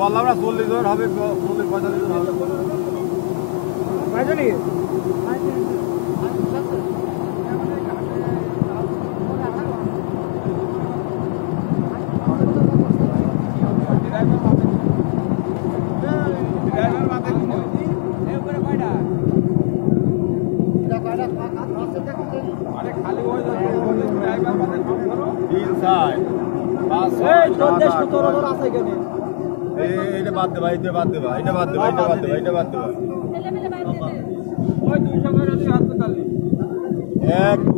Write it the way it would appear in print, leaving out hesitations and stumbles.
বললাম না 40 জন হবে, 45 জন হবে। কয়জনই? এটা বাদ দেবা, এটা বাদ দেবা, এটা বাদ দেবা, এটা বাদ দেবা, এটা বাদ দেবা। 1